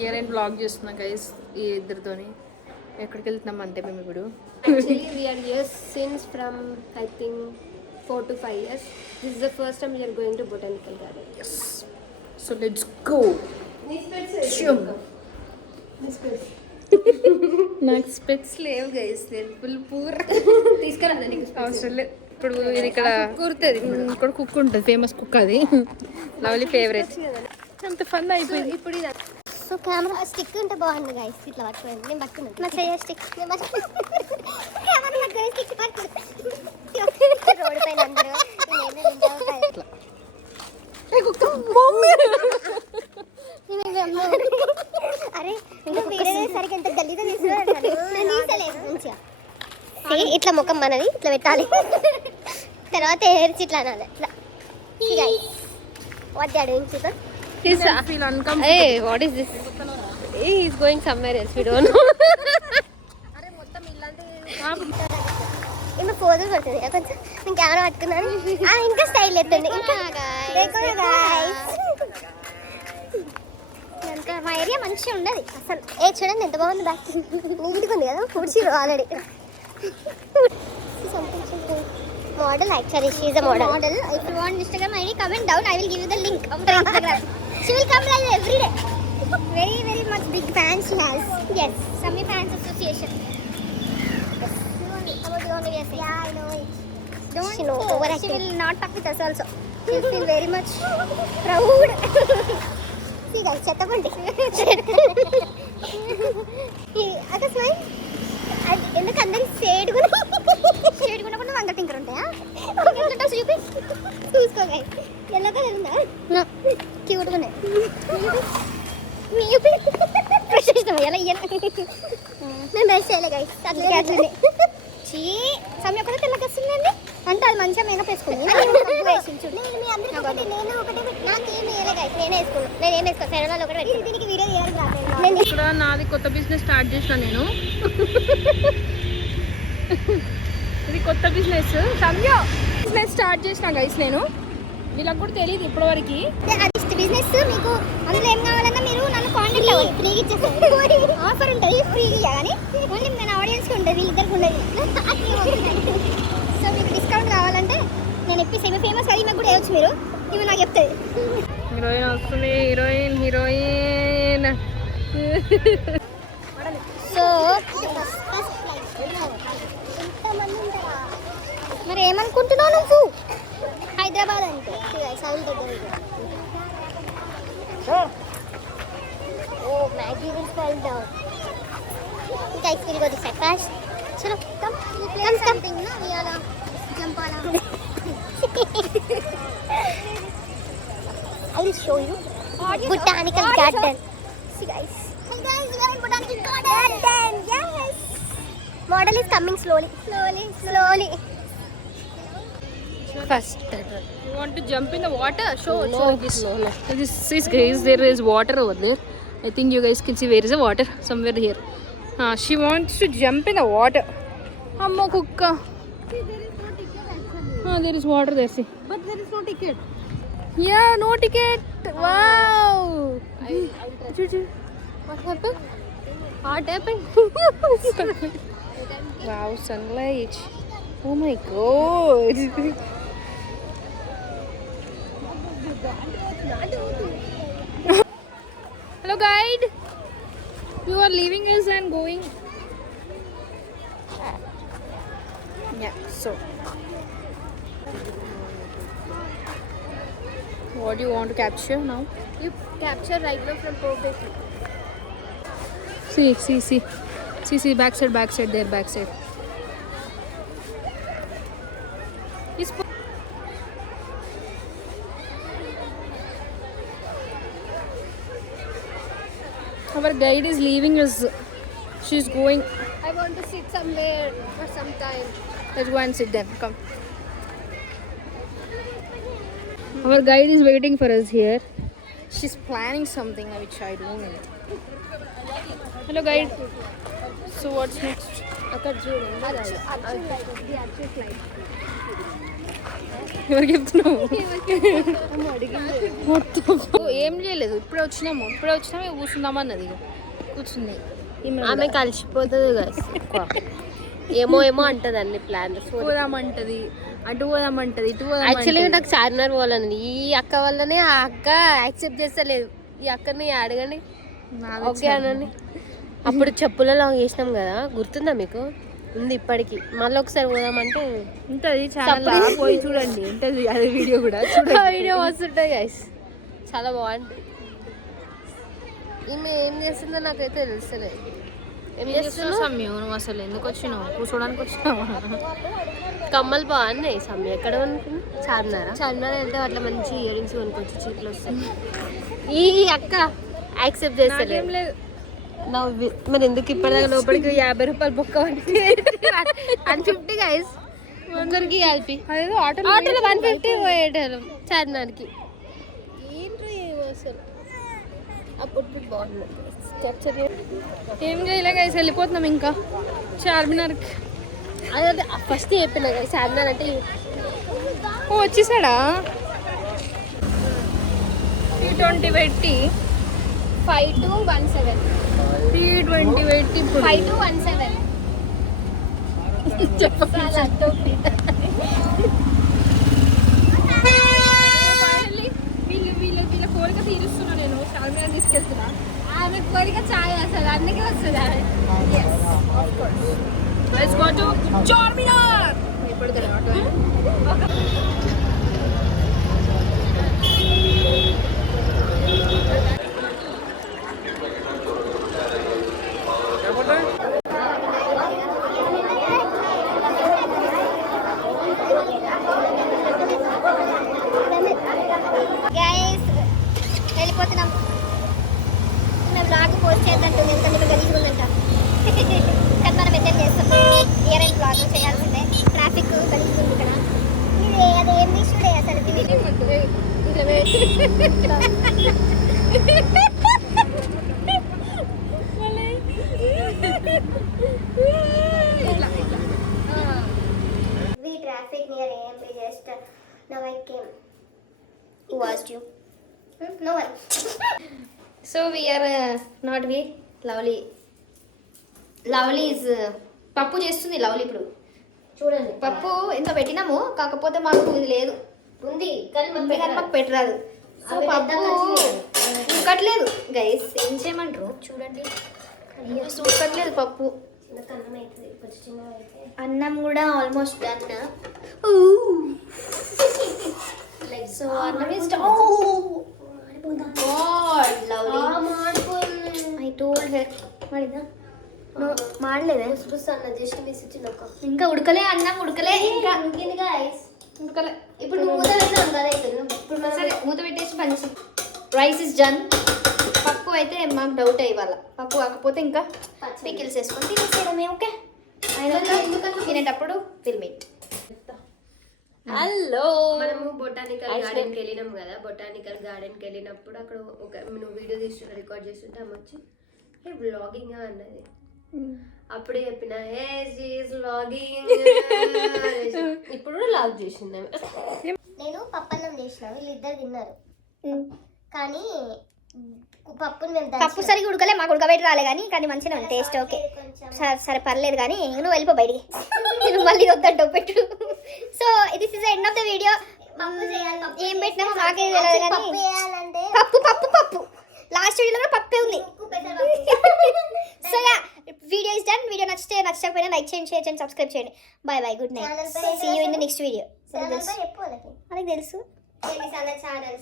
Year end blog చేస్తున్నా guys ఈ ఇద్దరితోని. ఎక్కడికి వెళ్తున్నాం అంటే మేము ఇప్పుడు Actually, we are here since from I think 4 to 5 years. This is the first time we are going to botanical garden. yes so let's go. నాకు స్పెట్స్ లేవు guys, నేను ఫుల్ పూర్ తీసుకురా నీకు అవసరం లేదు. ఇప్పుడు ఇది ఇక్కడ కుడుతుంది, ఇక్కడ కుక్ ఉంటుంది, ఫేమస్ కుక్ అది లవ్లీ ఫేవరెట్. అంత ఫన్ అయిపోయింది. ఇప్పుడు ఇది సో కెమెరా స్టిక్ ఉంటే బాగుంది గైస్. ఇట్లా పట్టుకోండి, నేను పట్టుకున్నాను. నా చెయ్యి స్టిక్ కెమెరా పట్టుకొని స్టిక్ పట్టుకుని రోడ్ పైన అందరూ అరే సరికి ఎంత గల్లీగా తీసుకోలేదు మంచిగా. ఇట్లా ముఖం మనది ఇట్లా పెట్టాలి, తర్వాత హెయిర్స్ ఇట్లా అనాలి. ఇట్లా what they are doing Sita? feel uncomfortable. Hey, what is this? He is going somewhere else. We don't know. ఈమె పోజులు పడుతుంది కొంచెం. నేను కెమెరా పట్టుకున్నాను, ఇంకా స్టైల్ ఎత్తండి. ఇంకా మా ఏరియా మంచిగా ఉండదు అసలు. చూడండి ఎంత బాగుంది, బ్యాక్ నీట్గా ఉంది కదా. కూర్చీలు already model. Actually she is a model. If you want Instagram ID, comment down, I will give you the link of her Instagram. She will come live every day. Very much big fans she has. Yes, Sami Fans Association. Yes. About you only say. Yeah, I know it. Don't she know overacting. She will not talk with us also. She will feel very much proud. See guys, chettapandi. Aka smile. ఎందుకు అందరి సేడుకున్నప్పుడు వంగ tinker ఉంటాయా? చూపి చూసుకో guys. Yellow colour ఉందా? క్యూట్గా ఉన్నాయి. చూపి fresh ఇష్టం ఎలా నేను బ్రష్ చేయలే గైస్. అట్లనే సమయం ఒకటే తెల్లకి వస్తుందండి అంటే అది మంచిగా మేకప్ వేసుకుంది. దీనికి వీడియో చేయాలి. ఇక్కడ నాది కొత్త బిజినెస్ స్టార్ట్ చేసిన నేను. ఇది కొత్త బిజినెస్ స్టార్ట్ చేసిన గైస్ నేను. వీళ్ళకి కూడా తెలియదు ఇప్పటివరకు. అది బిజినెస్. మీకు అందులో ఏం కావాలన్నా మీరు నన్ను కాంటాక్ట్ అవ్వాలి, ఫ్రీగా ఇచ్చేస్తాను. ఆఫర్ ఉంటుంది ఫ్రీగా కానీ ఓన్లీ మన ఆడియన్స్కి ఉంటుంది, వీళ్ళిద్దరికి ఉండదు. సో మీకు డిస్కౌంట్ కావాలంటే నేను ఇప్పిస్తాను. ఇవి ఫేమస్ అది మాకు కూడా వేయచ్చు మీరు. ఇవి నాకు చెప్తుంది. హీరోయిన్ వస్తుంది, హీరోయిన్. సో మరి ఏమనుకుంటున్నావు నువ్వు? హైదరాబాద్ అంటే సౌల్ దగ్గర. Oh Maggi will fall down. Guys, we'll go this side first. Chalo, come. Come something, na? We all jump on. I will show you botanical garden. See guys. Hey guys, we are in botanical garden. Yes. Model is coming slowly. First, you want to jump in the water? Show this. No. This is guys, there is water over there. I think you guys can see where is the water somewhere here. She wants to jump in the water. Amma kukka. See, there is no ticket actually. There is water there, see. But there is no ticket. Yeah, no ticket. Wow. I will try. What happened? What happened? Wow, sunlight. Oh my god. Hello guide. You are leaving us and going. Yeah, so what do you want to capture now? You capture right now from Kobe. See, backside there, backside. Our guide is leaving us. She's going. I want to sit somewhere for some time. Let's go and sit there. Come. Our guide is waiting for us here. She's planning something which I don't know. Hello guide. So what's next? అక్కడ చూడండి. ఎవరికి చెప్తున్నావు? మొత్తం ఏం చేయలేదు. ఇప్పుడే వచ్చినాము కూర్చుందామన్నది. ఇక కూర్చుంది. ఆమె కలిసిపోతుంది కదా ఏమో ఏమో అంటది అన్ని ప్లాన్ పోదామంటది, అటు పోదామంటది, ఇటు పోదాం. యాక్చువల్గా నాకు చార్మినార్ పోవాలని ఈ అక్క వల్లనే ఆ అక్క యాక్సెప్ట్ చేస్తలేదు. ఈ అక్కని అడగండి ఓకే అనండి. అప్పుడు చెప్పులలో చేసినాం కదా, గుర్తుందా మీకు? ఉంది ఇప్పటికి. మళ్ళీ ఒకసారి పోదామంటే ఉంటుంది చాలా పోయి చూడండి, ఉంటుంది అదే వీడియో కూడా చూడండి. వీడియో వస్తుంటాయి గైస్, చాలా బాగుంటుంది. ఈమె ఏం చేస్తుందో నాకైతే తెలుస్తలేదు. ఏం చేస్తున్నావు సమ్యు? నువ్వు అసలు ఎందుకు వచ్చినావు? కూర్చోడానికి వచ్చినావు? కమ్మలు బాగున్నాయి సమ్మె. ఎక్కడ కొనుక్కున్నా? చార్మినార్ అంటే అట్లా మంచి ఇయర్ రింగ్స్ కొనుక్కొచ్చి చీట్లు వస్తాయి. ఈ అక్క యాక్సెప్ట్ చేస్తలేదు. ఏం లేదు. మరి ఎందుకు ఇప్పటిదాకా లోపలికి 50 రూపాయలు బొక్క 150 గైస్ ముగ్గురికి కలిపి. అదేదో ఆటోలో 150 పోయేటోళ్ళం చార్మినార్కి. ఏంటో ఏమో అసలు అప్పుడు బాగుంది. ఏం చేయలే గైస్, వెళ్ళిపోతున్నాం ఇంకా చార్మినార్కి. అదే ఫస్ట్ చెప్పిన గైస్ చార్మినార్ అంటే ఓ వచ్చేసాడా? 320 పెట్టి 5 to 17. 320 పెట్టి ఇప్పుడు 5 to 17 వీళ్ళ కోరిక తీరుస్తున్నా నేను. చార్మినార్ తీసుకెళ్తున్నా. ఆమె కోరిక చాయ్ అసలు అందుకే వస్తుంది ఆమె. Let's go to Charminar. ఎప్పుడు తెలియదు. గైస్ వెళ్ళిపోతున్నాం. మేము బ్లాగ్ పోస్ట్ చేద్దాం ఎందుకంటే గలీజ్గా ఉందంట. కానీ మనం అటెండ్ చేస్తాం. ఇయర్ ఎండ్ బ్లాగ్ చేయాల్సిందే. ట్రాఫిక్ గలీజ్గా ఉంది ఇక్కడ. ఇది అది ఏం ఇష్యూడే అసలు. We traffic near AMP just now I came. Who asked you? No one. So we are not we Lovely. Lovely is పప్పు చేస్తుంది. లవ్లీ ఇప్పుడు చూడండి పప్పు ఎంత పెట్టినాము, కాకపోతే మాకు ఇది లేదు ఉంది కానీ మాకు పెట్టరాదు. సో పప్పు ఉడకట్లేదు గైస్. ఏం చేయమంటారు చూడండి, ఉడకట్లేదు పప్పు. అన్నం కూడా ఆల్మోస్ట్ డన్. సో అన్నం ఇస్ ఐ టోల్డ్ హర్ మాడిదా మాడలేదా? జస్ట్ మిస్ ఇచ్చిన ఇంకా ఉడకలే, అన్నం ఉడకలే, ఇంకా ఉడకలే. ఇప్పుడు నువ్వు మూత పెట్టినావు కదా. ఇప్పుడు సరే మూత పెట్టేసి పని. Rice is done. పప్పు అయితే మాకు డౌట్ ఇవాళ. పప్పు కాకపోతే ఇంకా పికిల్స్ వేసుకొని తినేసేయడమే. ఓకే తినేటప్పుడు విల్ మీట్. హలో, మనము బొటానికల్ గార్డెన్కి వెళ్ళినాం కదా. బొటానికల్ గార్డెన్కి వెళ్ళినప్పుడు అక్కడ ఒక నువ్వు వీడియో తీస్తుంటే రికార్డ్ చేస్తుంటే ఆమె వచ్చి హే వ్లాగింగ్ అన్నది. అప్పుడే చెప్పిన హే షీఈస్ వ్లాగింగ్. ఇప్పుడు కూడా వ్లాగ్ చేసింది. నేను పప్పన్నం చేసిన, వీళ్ళిద్దరు తిన్నారు. కానీ పప్పుని మేము పప్పు సరిగ్గా ఉడకలే, మాకు ఉడకబెట్టి రాలే కానీ మంచిగా ఉంది టేస్ట్. ఓకే సరే పర్లేదు, కానీ నువ్వు వెళ్ళిపో బయటికి. నువ్వు మళ్ళీ వద్దంటావు పెట్టు. So this is end of the video. ఏం పెట్టినామో మాకే తెలియదు కానీ పప్పు పప్పు పప్పు లాస్ట్ వీడియోలో కూడా పప్పే ఉంది. So ya video is done. Video నచ్చకపోయినా లైక్ చేయండి, షేర్ చేయండి, సబ్స్క్రైబ్ చేయండి. Bye bye, good night. See you in the next video. వాళ్ళకి తెలుసు. ఛానల్స్